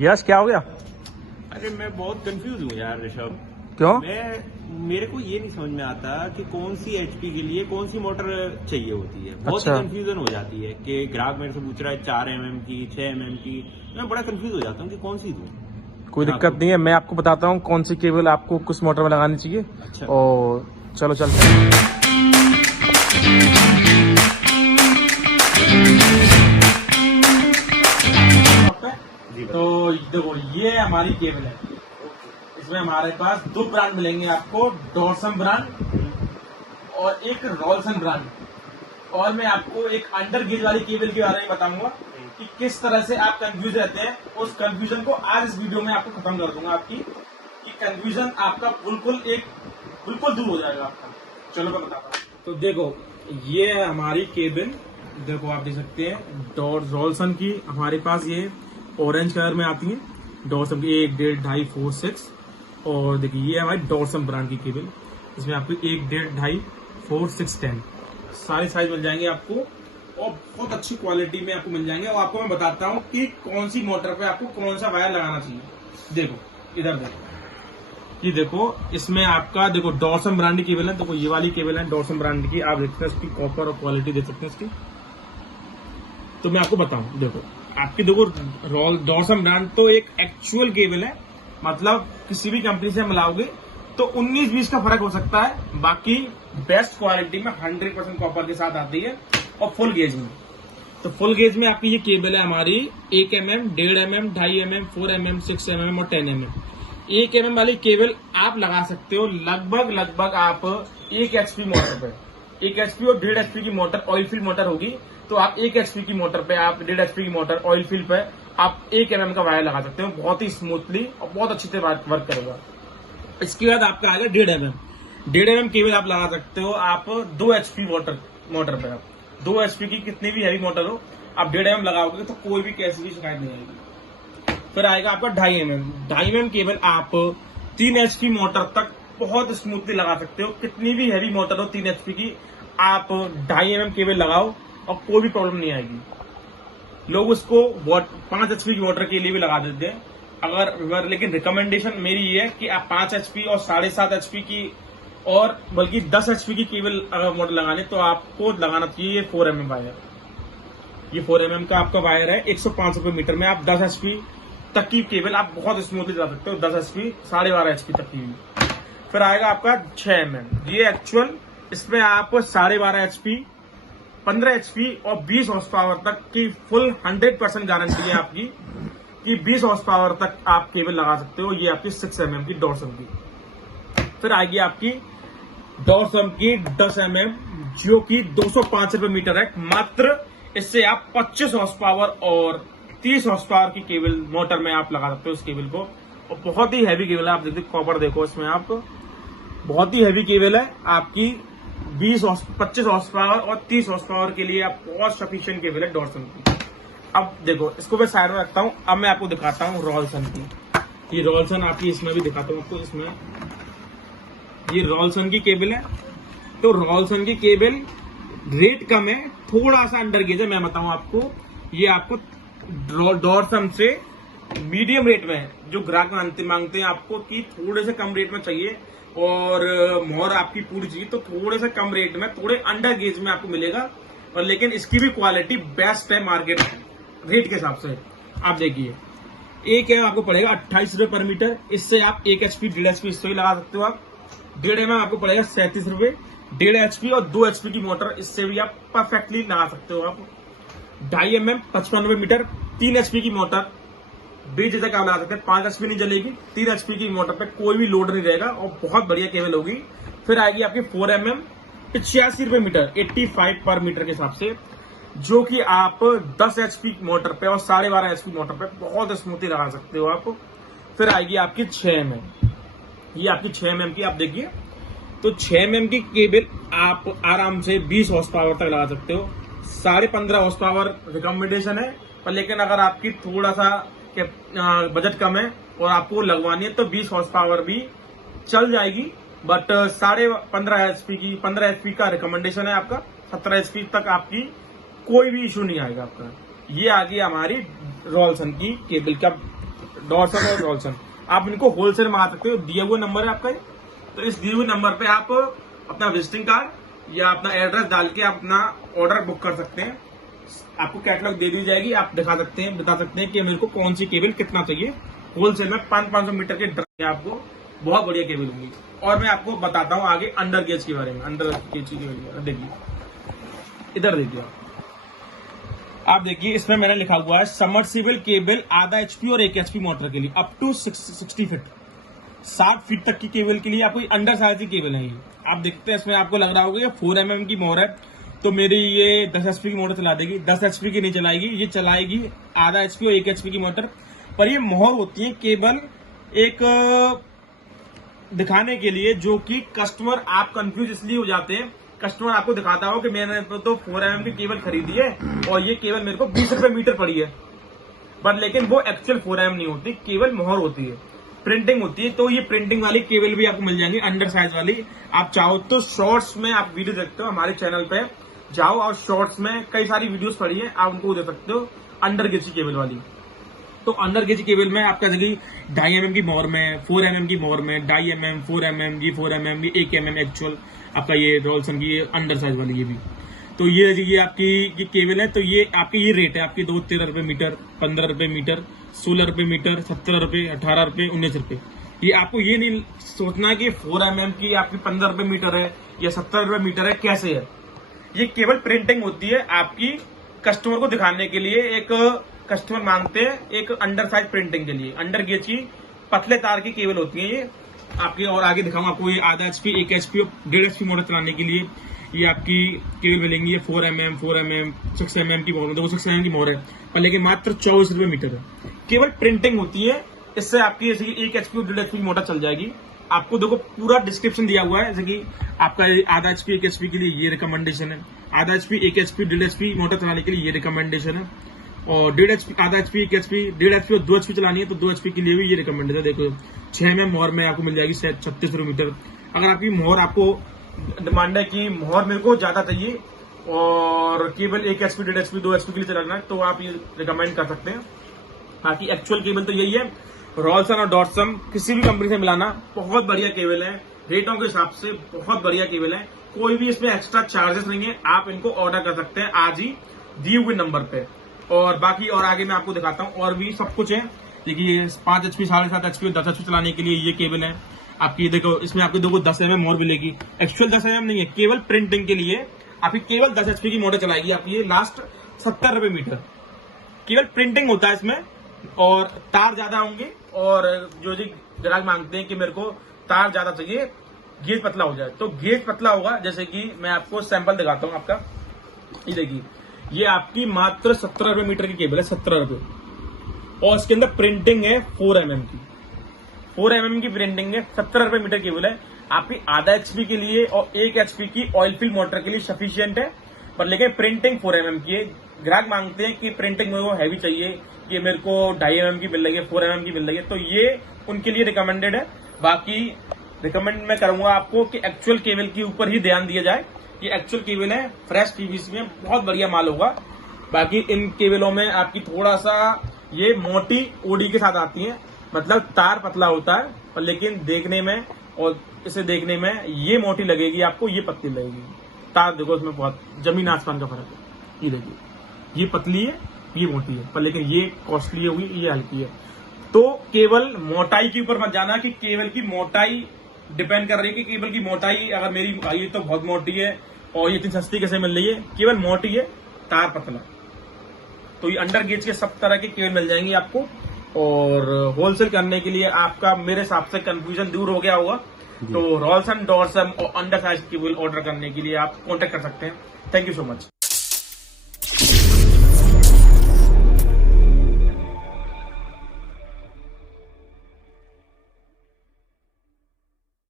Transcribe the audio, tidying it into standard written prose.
यश क्या हो गया? अरे मैं बहुत कंफ्यूज हूँ यार ऋषभ। क्यों? मेरे को ये नहीं समझ में आता कि कौन सी एचपी के लिए कौन सी मोटर चाहिए होती है। बहुत अच्छा। कंफ्यूजन हो जाती है कि ग्राहक मेरे से पूछ रहा है 4 mm की, 6 mm की। मैं बड़ा कंफ्यूज हो जाता हूँ कि कौन सी दूँ। कोई दिक्कत नहीं है, मैं आपको बताता हूँ कौन सी केबल आपको किस मोटर में लगानी चाहिए। अच्छा। और चलो चलते हैं। जी तो देखो ये हमारी केबल है, इसमें हमारे पास दो ब्रांड मिलेंगे आपको, डॉर्सन ब्रांड और एक रॉल्सन ब्रांड। और मैं आपको एक अंडर गेज वाली केबल के बारे में बताऊंगा कि किस तरह से आप कंफ्यूज रहते हैं। उस कंफ्यूजन को आज इस वीडियो में आपको खत्म कर दूंगा आपकी, कि कंफ्यूजन आपका बिल्कुल दूर हो जाएगा आपका। चलो मैं बताता हूँ। तो देखो ये है हमारी केबल, देखो आप देख सकते हैं डॉर्सन की हमारे पास ये ऑरेंज कलर में आती है। डॉर्सन की 1, 1.5, 2.5, 4, 6। और देखिए ये हमारी डॉर्सन ब्रांड की केबल, इसमें आपको 1, 1.5, 2.5, 4, 6, 10 सारे साइज मिल जाएंगे आपको, और बहुत अच्छी क्वालिटी में आपको मिल जाएंगे। और आपको मैं बताता हूँ कि कौन सी मोटर पे आपको कौन सा वायर लगाना चाहिए। देखो इधर देखो, ये देखो इसमें आपका देखो डॉर्सन ब्रांड की केबल है। देखो ये वाली केबल है डॉर्सन ब्रांड की, आप देखते हैं इसकी कॉपर और क्वालिटी देख सकते हैं इसकी। तो मैं आपको बताऊं, देखो आपकी देखो डॉर्सन ब्रांड तो एक एक्चुअल केबल है, मतलब किसी भी कंपनी से मिलाओगे तो 19-20 का फर्क हो सकता है। बाकी बेस्ट क्वालिटी में 100% कॉपर के साथ आती है, और फुल गेज में। तो फुल गेज में आपकी ये केबल है हमारी 1 mm, 1.5 mm, 2.5 mm, 4 mm, 6 mm और 10 mm। 1 mm वाली केबल आप लगा सकते हो लगभग आप 1 HP मोटर पे। 1 HP और 1.5 HP की मोटर ऑयल फील्ड मोटर होगी, तो आप 1 HP की मोटर पे, आप 1.5 HP की मोटर ऑयल फील्ड पे आप 1 mm का वायर लगा सकते हो, बहुत ही स्मूथली और बहुत अच्छी से वर्क करेगा। इसके बाद आपका आएगा 1.5 mm। 1.5 mm केबल आप लगा सकते हो आप 2 HP मोटर पे। आप 2 HP की कितनी भी हैवी मोटर हो, आप 1.5 mm लगाओगे तो कोई भी कैसी भी शिकायत नहीं आएगी। फिर आएगा आपका 2.5 mm। 2.5 mm केबल आप 3 HP मोटर तक बहुत स्मूथली लगा सकते हो। कितनी भी हैवी मोटर हो 3 HP की, आप 2.5 mm केबल लगाओ और कोई भी प्रॉब्लम नहीं आएगी। लोग उसको 5 HP की मोटर के लिए भी लगा देते हैं। अगर लेकिन रिकमेंडेशन मेरी ये है कि आप 5 HP और 7.5 HP की और बल्कि 10 HP की केबल अगर मोटर लगाने तो आपको लगाना चाहिए ये 4 mm वायर। ये 4 mm का आपका वायर है, 105 रुपए मीटर में आप 10 HP तक की केबल आप बहुत स्मूथली चला सकते हो। 10 HP, 12.5 HP तक की। फिर आएगा आपका 6 mm। ये एक्चुअल, इसमें आप 12.5 HP, 15 HP और 20 हॉर्स पावर तक की फुल 100% गारंटी है आपकी कि 20 हॉर्स पावर तक आप केबल लगा सकते हो। ये आपकी 6 mm की डॉर्सन की। फिर आएगी आपकी डॉर्सन की 10 mm, जो कि 205 रुपए मीटर है मात्र। इससे आप 25 हॉर्स पावर और 30 हॉर्स पावर की केबल मोटर में आप लगा सकते हो इस केबल को। और बहुत ही हैवी केबल है, आप देखते कॉपर देखो इसमें, आप बहुत ही हैवी केबल है आपकी। 25 हॉर्स पावर और 30 हॉर्स पावर के लिए आप बहुत सफिशिएंट केबल है डॉर्सन की। अब देखो इसको मैं साइड में रखता हूं, अब मैं आपको दिखाता हूं रॉल्सन की। ये रॉल्सन आपकी इसमें भी दिखाता हूं आपको, इसमें ये रॉल्सन की केबल है। तो रॉल्सन की केबल रेट कम है, थोड़ा सा अंडर गेज है। मैं बताऊं आपको, ये आपको डॉर्सन से मीडियम रेट में है। जो ग्राहक मांगते हैं आपको कि थोड़े से कम रेट में चाहिए और मोहर आपकी पूरी चाहिए, तो थोड़े से कम रेट में, थोड़े अंडर गेज में आपको मिलेगा। और लेकिन इसकी भी क्वालिटी बेस्ट है मार्केट रेट के हिसाब से। आप देखिए एक है आपको पड़ेगा 28 रुपए पर मीटर। इससे आप 1 HP, 1.5 HP इससे भी लगा सकते हो आप। 1.5 mm आपको पड़ेगा 37 रुपए। 1.5 HP और 2 HP की मोटर इससे भी आप परफेक्टली लगा सकते हो आप। 2.5 mm 55 रुपए मीटर। 3 HP की मोटर 20 तक आप लगा सकते हैं। 5 HP नहीं जलेगी, 3 HP की मोटर पे कोई भी लोड नहीं रहेगा और बहुत बढ़िया केबल होगी। फिर आएगी आपकी 4 mm 85 रुपए मीटर, 85 पर मीटर के हिसाब से, जो कि आप 10 HP मोटर पे और 12.5 HP मोटर पे बहुत स्मूथली लगा सकते हो आप। फिर आएगी आपकी 6 mm। ये आपकी 6 mm की, आप देखिए तो 6 mm की केबल आप आराम से 20 हॉर्स पावर तक लगा सकते हो। 15.5 हॉर्स पावर रिकमेंडेशन है, पर लेकिन अगर आपकी थोड़ा सा बजट कम है और आपको लगवानी है तो 20 हॉर्स पावर भी चल जाएगी। बट 15.5 HP की, 15 HP का रिकमेंडेशन है आपका। 17 HP तक आपकी कोई भी इशू नहीं आएगा आपका। ये आ गई हमारी रॉल्सन की केबल का डॉर्सन और रॉल्सन, आप इनको होलसेल में आ सकते हो। दिया हुआ नंबर है आपका ये, तो इस दिए हुए नंबर पे आप अपना विजिटिंग कार्ड या अपना एड्रेस डाल के आप अपना ऑर्डर बुक कर सकते हैं। आपको कैटलॉग दे दी जाएगी, आप दिखा सकते हैं, बता सकते हैं कि मेरे को कौन सी केबल कितना चाहिए। होलसेल में 500 मीटर के ड्रम आपको बहुत बढ़िया केबल होंगी। और मैं आपको बताता हूँ आगे अंडर गेज के बारे में। अंडर गेज की केबल देखिए, इधर देखिए आप देखिए, इसमें मैंने लिखा हुआ है सबमर्सिबल केबल आधा एचपी और 1 एचपी मोटर के लिए अप टू 60 फीट, 60 फीट तक की केबल के लिए आपको अंडर साइज की केबल है ये। आप देखते हैं इसमें आपको लग रहा होगा ये 4 mm की मोटर है, तो मेरी ये 10 एचपी की मोटर चला देगी। 10 एचपी की नहीं चलाएगी, ये चलाएगी आधा एचपी और 1 एचपी की मोटर। पर ये मोहर होती है केबल एक दिखाने के लिए, जो कि कस्टमर आप कंफ्यूज इसलिए हो जाते हैं। कस्टमर आपको दिखाता हो कि मैंने तो 4 mm की केबल खरीदी है और ये केबल मेरे को 20 रुपए मीटर पड़ी है, बट लेकिन वो एक्चुअल 4 mm नहीं होती, केवल मोहर होती है, प्रिंटिंग होती है। तो ये प्रिंटिंग वाली केबल भी आपको मिल जाएंगी अंडर साइज वाली। आप चाहो तो शॉर्ट्स में आप वीडियो देखते हो, हमारे चैनल पे जाओ और शॉर्ट्स में कई सारी वीडियोस पड़ी है, आप उनको दे सकते हो अंडर गेज की केबल वाली। तो अंडर गेज केबल में आपका जगह 2.5 mm की मोहर में, 4 mm की मोहर में, 2.5 mm, 4 mm की, 4 mm की, 1 mm एक्चुअल आपका ये रॉल्सन की अंडर साइज वाली ये भी। तो ये आपकी ये केबल है, तो ये आपकी ये रेट है आपकी 13 रुपए मीटर, 15 रुपए मीटर, 16 रुपए मीटर, 17 रुपए, 18 रुपए, 19 रुपए। ये आपको ये नहीं सोचना कि 4 mm की आपकी 15 रुपए मीटर है या 17 रुपए मीटर है, कैसे है। ये केवल प्रिंटिंग होती है आपकी कस्टमर को दिखाने के लिए। एक कस्टमर मांगते हैं एक अंडर साइज प्रिंटिंग के लिए, अंडर गेज की पतले तार की केबल होती है ये आपकी। और आगे दिखाऊंगा आपको ये आधा एचपी, 1 एचपी और 1.5 एचपी मोटर चलाने के लिए ये आपकी केबल मिलेंगी। ये 4 mm, 4 mm, 6 mm की मोटर, 6 mm की मोटर है, पर लेकिन मात्र 24 रुपए मीटर है। केवल प्रिंटिंग होती है, इससे आपकी जैसे कि 1 एचपी और 1.5 एचपी की मोटर चल जाएगी। आपको देखो पूरा डिस्क्रिप्शन दिया हुआ है, जैसे कि आपका आधा एचपी 1 एचपी के लिए ये रिकमेंडेशन है, आधा एचपी 1 एचपी 1.5 एचपी मोटर चलाने के लिए ये रिकमेंडेशन है, और 1.5 एचपी, आधा एचपी 1 एचपी 1.5 एचपी और 2 एचपी चलानी है तो 2 एचपी के लिए भी ये रिकमेंडेशन है। देखो 6 mm मोहर में आपको मिल जाएगी 36 रुपए मीटर। अगर आपकी मोहर आपको डिमांड है कि मोहर मेरे को ज्यादा चाहिए और केवल 1 एचपी 1.5 एचपी 2 एचपी के लिए चलाना है, तो आप ये रिकमेंड कर सकते हैं। बाकी एक्चुअल केबल तो यही है, रॉल्सन और डॉर्सन किसी भी कंपनी से मिलाना, बहुत बढ़िया केबल है, रेटों के हिसाब से बहुत बढ़िया केबल है। कोई भी इसमें एक्स्ट्रा चार्जेस नहीं है, आप इनको ऑर्डर कर सकते हैं आज ही दिए हुए नंबर पे। और बाकी और आगे मैं आपको दिखाता हूँ, और भी सब कुछ है। देखिए 5 एचपी, 7.5 एचपी और 10 एचपी चलाने के लिए ये केबल है आपकी। देखो इसमें आपको देखो 10 mm मोटर मिलेगी, एक्चुअल 10 mm नहीं है, केवल प्रिंटिंग के लिए आपकी केवल 10 एचपी की मोटर चलाएगी आपकी। ये लास्ट 70 रुपए मीटर, केवल प्रिंटिंग होता है इसमें, और तार ज्यादा होंगे। और जो जी ग्राहक मांगते हैं कि मेरे को तार ज्यादा चाहिए, गेज पतला हो जाए, तो गेज पतला होगा। जैसे कि मैं आपको सैंपल दिखाता हूँ आपका, ये देखिए ये आपकी मात्र 17 रुपए मीटर की केबल है, 17 रुपए, और इसके अंदर प्रिंटिंग है 4 mm की, 4 mm की प्रिंटिंग है, 17 रुपए मीटर केबल है आपकी। आधा एचपी के लिए और 1 एचपी की ऑयल फील मोटर के लिए सफिशियंट है, पर लेकिन प्रिंटिंग 4 mm की है। ग्राहक मांगते हैं कि प्रिंटिंग में वो हैवी चाहिए, कि मेरे को 2.5 mm की मिल रही है, 4 mm की मिल रही है, तो ये उनके लिए रिकमेंडेड है। बाकी रिकमेंड मैं करूंगा आपको कि एक्चुअल केबल के ऊपर ही ध्यान दिया जाए। ये एक्चुअल केबल है, फ्रेश पीवीसी में बहुत बढ़िया माल होगा। बाकी इन केबलों में आपकी थोड़ा सा ये मोटी ओडी के साथ आती है, मतलब तार पतला होता है, पर लेकिन देखने में और इसे देखने में ये मोटी लगेगी आपको, ये पतली लगेगी। तार देखो इसमें बहुत जमीन आसमान का फर्क है। ये देखिए ये पतली है, ये मोटी है, पर लेकिन ये कॉस्टली होगी, ये हल्की है। तो केवल मोटाई के ऊपर मत जाना कि केबल की मोटाई डिपेंड कर रही है कि केबल की मोटाई अगर मेरी ये तो बहुत मोटी है और ये इतनी सस्ती कैसे मिल रही है, केवल मोटी है, तार पतला। तो ये अंडर गेज के सब तरह के केबल मिल जाएंगे आपको। और होलसेल करने के लिए आपका मेरे हिसाब से कंफ्यूजन दूर हो गया होगा, तो रॉल्सन, डॉर्सन और अंडर साइज केबल ऑर्डर करने के लिए आप कांटेक्ट कर सकते हैं। Thank you so much.